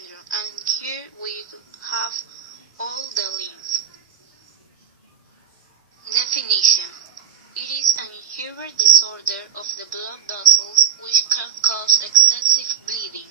syndrome, and here we have all the links. Definition. It is an inherent disorder of the blood vessels which can cause excessive bleeding.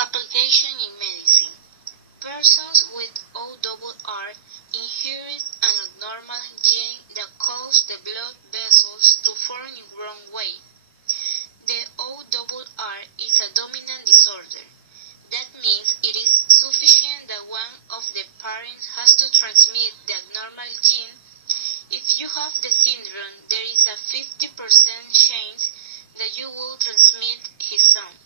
Application in medicine. Persons with ORR inherit an abnormal gene that causes the blood vessels to form in wrong way. The ORR is a dominant disorder. That means it is sufficient that one of the parents has to transmit the abnormal gene. If you have the syndrome, there is a 50% chance that you will transmit his son.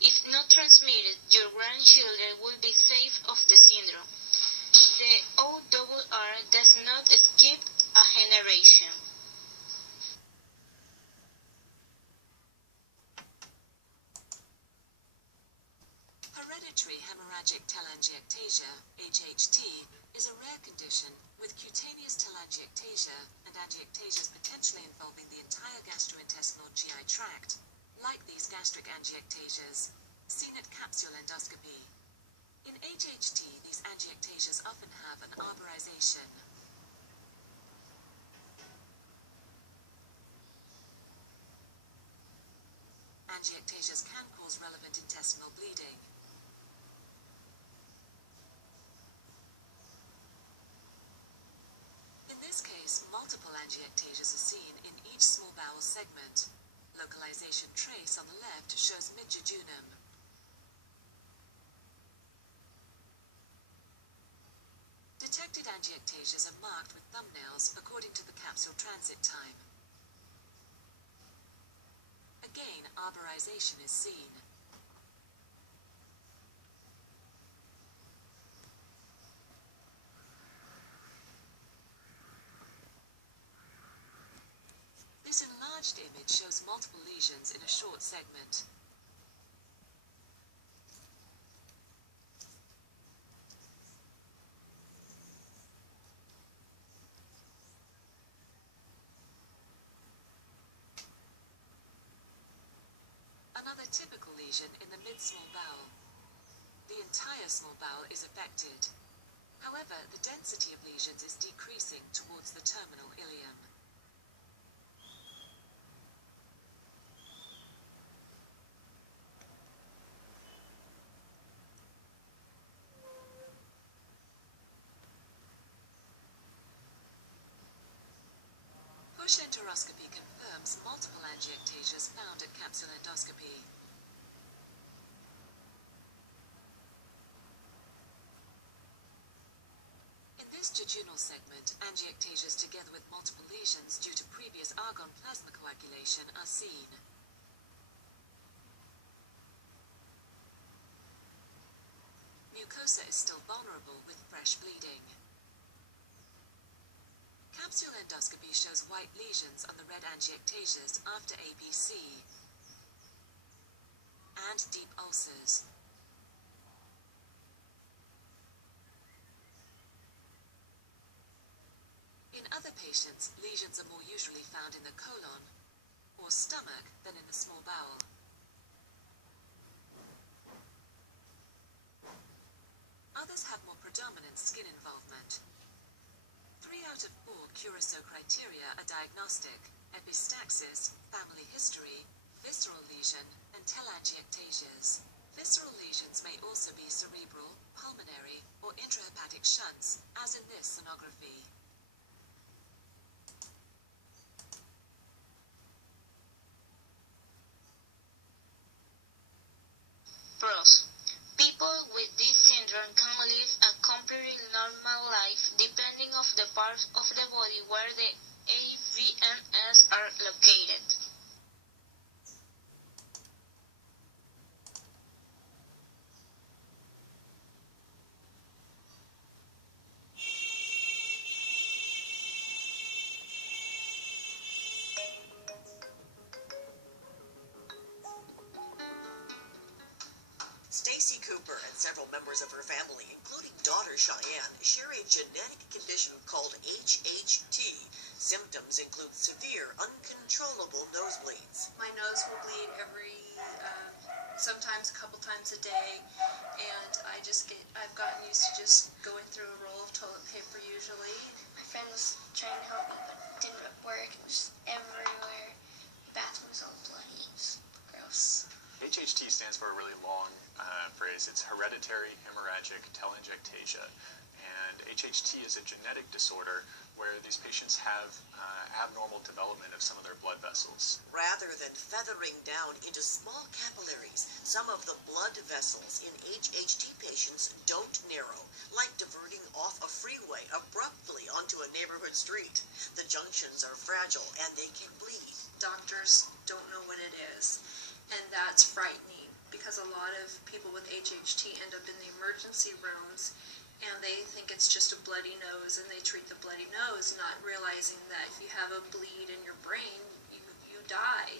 If not transmitted, your grandchildren will be safe of the syndrome. The ORR does not skip a generation. Hereditary hemorrhagic telangiectasia, HHT, is a rare condition with cutaneous telangiectasia and angiectasias potentially involving the entire gastrointestinal GI tract, like these gastric angiectasias, seen at capsule endoscopy. In HHT, these angiectasias often have an arborization. Angiectasias can cause relevant intestinal bleeding. In this case, multiple angiectasias are seen in each small bowel segment. Localization trace on the left shows mid-jejunum. Detected angiectasias are marked with thumbnails according to the capsule transit time. Again, arborization is seen. This enlarged image shows multiple lesions in a short segment. Another typical lesion in the mid-small bowel. The entire small bowel is affected. However, the density of lesions is decreasing towards the terminal ileum. Push enteroscopy confirms multiple angiectasias found at capsule endoscopy. In this jejunal segment, angiectasias together with multiple lesions due to previous argon plasma coagulation are seen. Mucosa is still vulnerable with fresh bleeding. Capsule endoscopy shows white lesions on the red angiectasias after ABC and deep ulcers. In other patients, lesions are more usually found in the colon or stomach than in the small bowel. Others have more predominant skin involvement. 3 out of 4 Curacao criteria are diagnostic: epistaxis, family history, visceral lesion, and telangiectasias. Visceral lesions may also be cerebral, pulmonary, or intrahepatic shunts, as in this sonography. Pros. People with this syndrome can live a completely normal life depending on the part of the body where the AVMs are located. Stacy Cooper and several members of her family, including daughter Cheyenne, share a genetic condition called HHT. Symptoms include severe, uncontrollable nosebleeds. My nose will bleed sometimes a couple times a day, and I've gotten used to just going through a roll of toilet paper usually. My friend was trying to help me, but it didn't work. It was everywhere. The bathroom was all bloody. It was gross. HHT stands for a really long phrase. It's hereditary hemorrhagic telangiectasia. And HHT is a genetic disorder where these patients have abnormal development of some of their blood vessels. Rather than feathering down into small capillaries, some of the blood vessels in HHT patients don't narrow, like diverting off a freeway abruptly onto a neighborhood street. The junctions are fragile and they can bleed. Doctors don't know what it is, and that's frightening because a lot of people with HHT end up in the emergency rooms and they think it's just a bloody nose and they treat the bloody nose, not realizing that if you have a bleed in your brain, you die.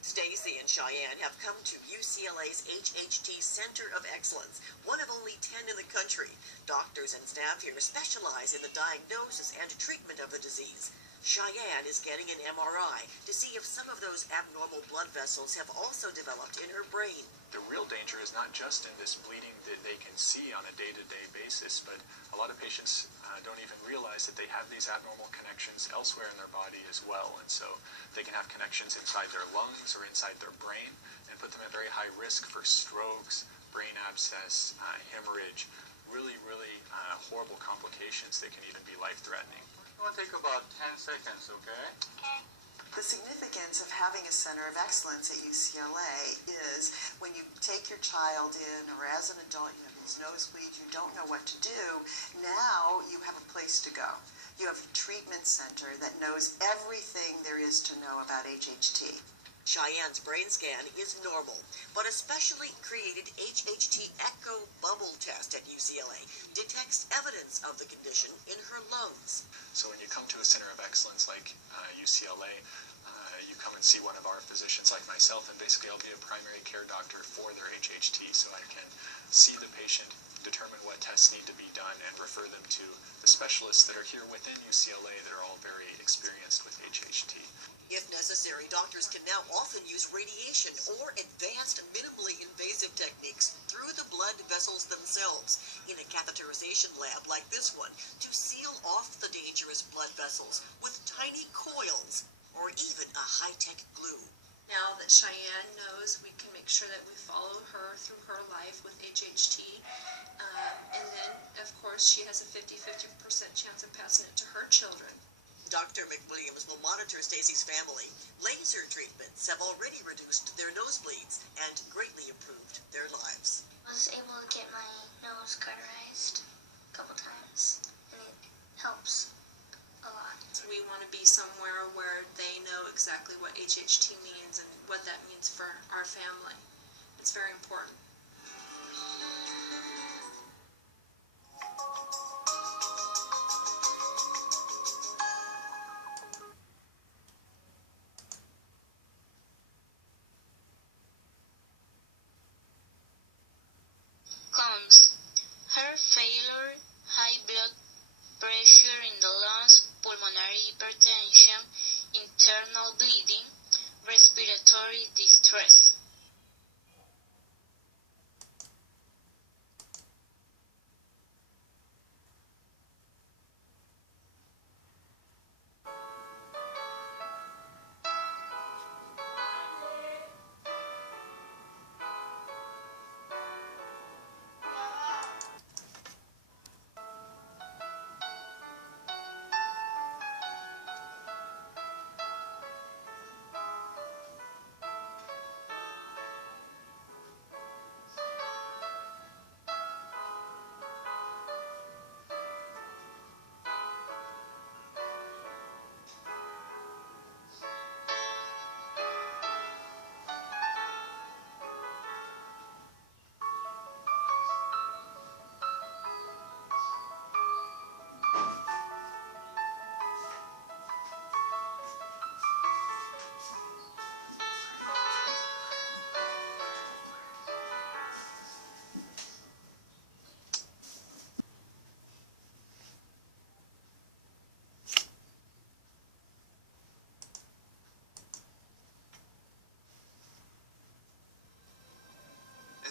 Stacy and Cheyenne have come to UCLA's HHT Center of Excellence, one of only 10 in the country. Doctors and staff here specialize in the diagnosis and treatment of the disease. Cheyenne is getting an MRI to see if some of those abnormal blood vessels have also developed in her brain. The real danger is not just in this bleeding that they can see on a day-to-day basis, but a lot of patients don't even realize that they have these abnormal connections elsewhere in their body as well, and so they can have connections inside their lungs or inside their brain and put them at very high risk for strokes, brain abscess, hemorrhage, really horrible complications that can even be life-threatening. It will take about 10 seconds, okay? Okay. The significance of having a center of excellence at UCLA is when you take your child in, or as an adult you have these nosebleeds, you don't know what to do, now you have a place to go. You have a treatment center that knows everything there is to know about HHT. Cheyenne's brain scan is normal, but a specially created HHT echo bubble test at UCLA detects evidence of the condition in her lungs. So when you come to a center of excellence like UCLA, you come and see one of our physicians like myself, and basically I'll be a primary care doctor for their HHT, so I can see the patient, determine what tests need to be done, and refer them to the specialists that are here within UCLA that are all very experienced with HHT. If necessary, doctors can now often use radiation or advanced minimally invasive techniques through the blood vessels themselves in a catheterization lab like this one to seal off the dangerous blood vessels with tiny coils or even a high-tech glue. Now that Cheyenne knows, we can make sure that we follow her through her life with HHT. And then, of course, she has a 50% chance of passing it to her children. Dr. McWilliams will monitor Stacy's family. Laser treatments have already reduced their nosebleeds and greatly improved their lives. I was able to get my nose cauterized a couple times, and it helps a lot. We want to be somewhere where they know exactly what HHT means and what that means for our family. It's very important. Cons: heart failure, high blood pressure in the lungs, pulmonary hypertension, internal bleeding, respiratory distress.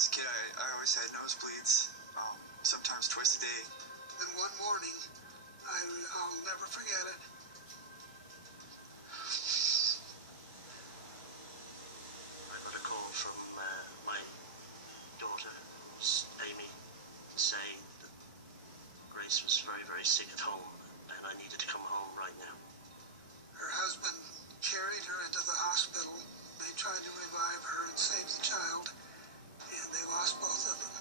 As a kid, I always had nosebleeds, sometimes twice a day. And one morning, I'll never forget it. I got a call from my daughter, Amy, saying that Grace was very, very sick at home and I needed to come home right now. Her husband carried her into the hospital. They tried to revive her and save the child, and they lost both of them.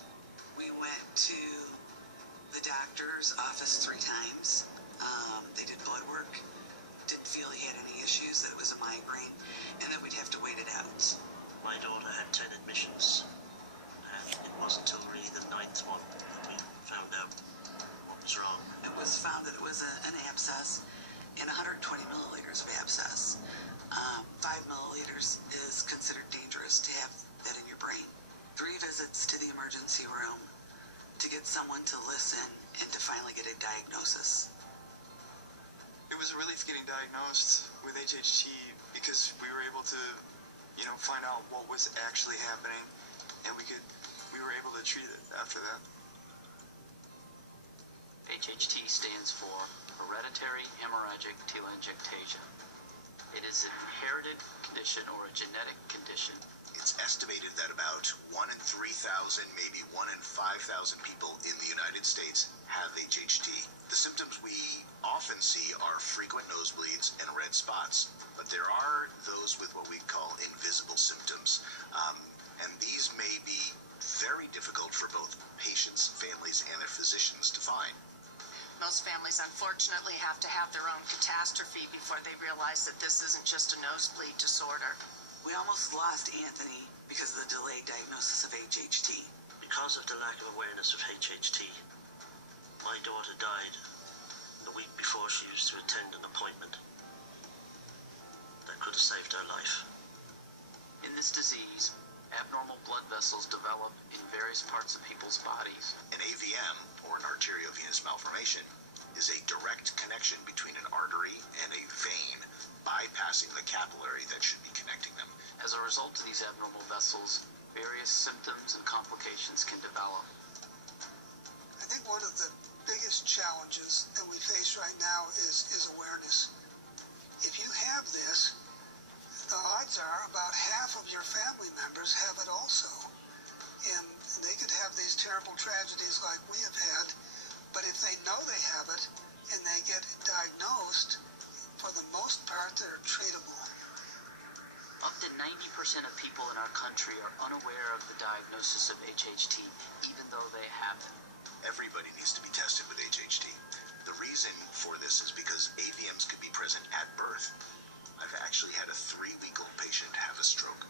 We went to the doctor's office 3 times. They did blood work. Didn't feel he had any issues, that it was a migraine, and that we'd have to wait it out. My daughter had 10 admissions and it wasn't until really the 9th one that we found out what was wrong. It was found that it was an abscess and 120 milliliters of abscess. 5 milliliters is considered dangerous to have that in your brain. 3 visits to the emergency room to get someone to listen and to finally get a diagnosis. It was a relief getting diagnosed with HHT because we were able to, find out what was actually happening, and we were able to treat it after that. HHT stands for hereditary hemorrhagic telangiectasia. It is an inherited condition or a genetic condition. It's estimated that about 1 in 3,000, maybe 1 in 5,000 people in the United States have HHT. The symptoms we often see are frequent nosebleeds and red spots, but there are those with what we call invisible symptoms, and these may be very difficult for both patients, families, and their physicians to find. Most families, unfortunately, have to have their own catastrophe before they realize that this isn't just a nosebleed disorder. We almost lost Anthony because of the delayed diagnosis of HHT. Because of the lack of awareness of HHT, my daughter died a week before she used to attend an appointment that could have saved her life. In this disease, abnormal blood vessels develop in various parts of people's bodies. An AVM, or an arteriovenous malformation, is a direct connection between an artery and a vein, bypassing the capillary that should be connecting them. As a result of these abnormal vessels, various symptoms and complications can develop. I think one of the biggest challenges that we face right now is awareness. If you have this, the odds are about half of your family members have it also. And they could have these terrible tragedies like we have had, but if they know they have it and they get diagnosed, for the most part, they're treatable. Up to 90% of people in our country are unaware of the diagnosis of HHT, even though they have it. Everybody needs to be tested with HHT. The reason for this is because AVMs can be present at birth. I've actually had a 3-week-old patient have a stroke.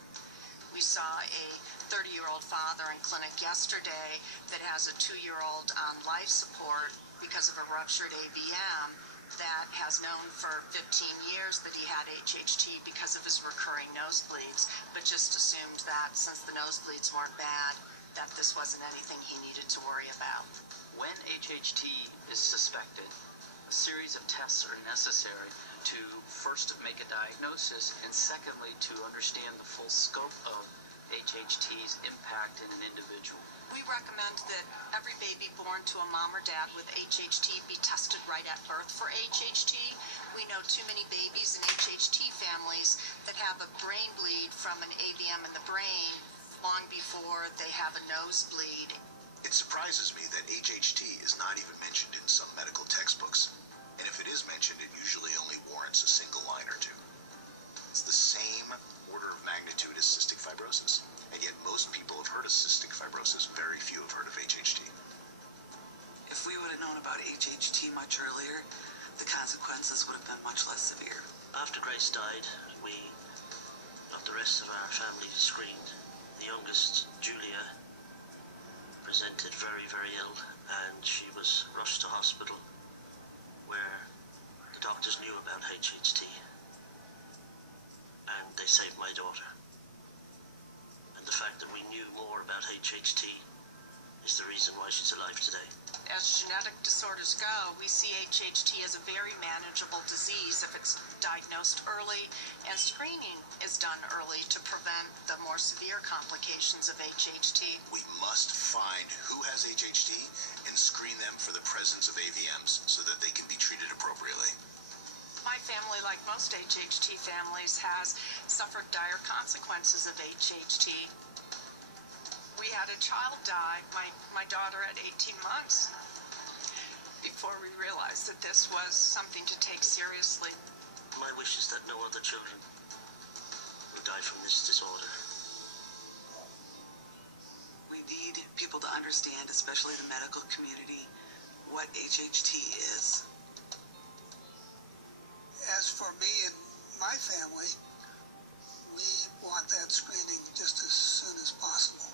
We saw a 30-year-old father in clinic yesterday that has a 2-year-old on life support because of a ruptured AVM that has known for 15 years that he had HHT because of his recurring nosebleeds, but just assumed that since the nosebleeds weren't bad, that this wasn't anything he needed to worry about. When HHT is suspected, a series of tests are necessary to first make a diagnosis and secondly to understand the full scope of HHT's impact in an individual. We recommend that every baby born to a mom or dad with HHT be tested right at birth for HHT. We know too many babies in HHT families that have a brain bleed from an AVM in the brain long before they have a nosebleed. It surprises me that HHT is not even mentioned in some medical textbooks. And if it is mentioned, it usually only warrants a single line or two. It's the same order of magnitude as cystic fibrosis. And yet most people have heard of cystic fibrosis. Very few have heard of HHT. If we would have known about HHT much earlier, the consequences would have been much less severe. After Grace died, we got the rest of our family screened. The youngest, Julia, presented very, very ill, and she was rushed to hospital where the doctors knew about HHT, and they saved my daughter. And the fact that we knew more about HHT is the reason why she's alive today. As genetic disorders go, we see HHT as a very manageable disease if it's diagnosed early and screening is done early to prevent the more severe complications of HHT. We must find who has HHT and screen them for the presence of AVMs so that they can be treated appropriately. My family, like most HHT families, has suffered dire consequences of HHT. We had a child die, my daughter at 18 months, before we realized that this was something to take seriously. My wish is that no other children will die from this disorder. We need people to understand, especially the medical community, what HHT is. As for me and my family, we want that screening just as soon as possible.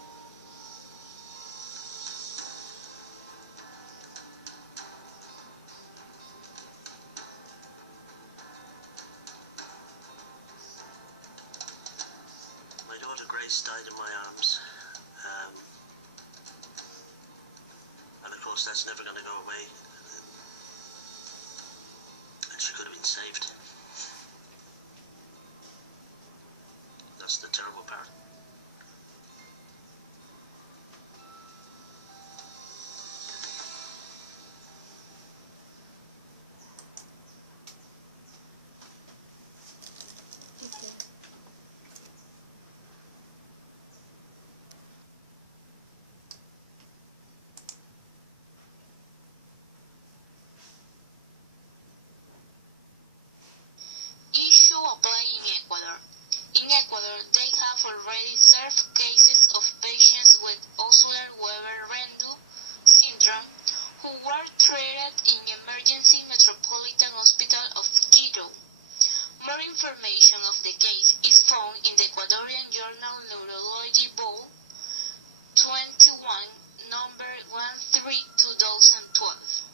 My daughter Grace died in my arms, and of course that's never going to go away, and she could have been saved. That's the terrible part. Issue applying in Ecuador. In Ecuador, they have already served cases of patients with Osler Rendu syndrome who were treated in Emergency Metropolitan Hospital of Quito. More information of the case is found in the Ecuadorian Journal Neurology Vol. 21, number 13/2012.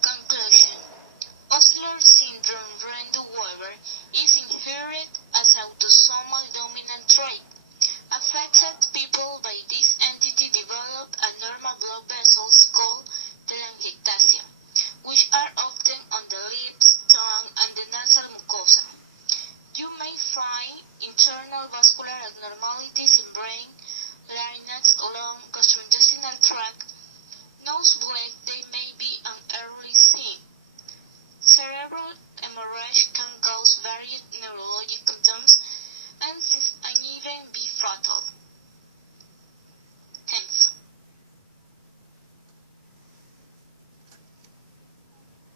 Conclusion. Osler syndrome Rendu is inherited as autosomal dominant trait. Affected people by this entity develop abnormal blood vessels called telangiectasia, which are often on the lips, tongue, and the nasal mucosa. You may find internal vascular abnormalities in brain, larynx, lung, gastrointestinal tract. Nosebleed they may be an early sign. Cerebral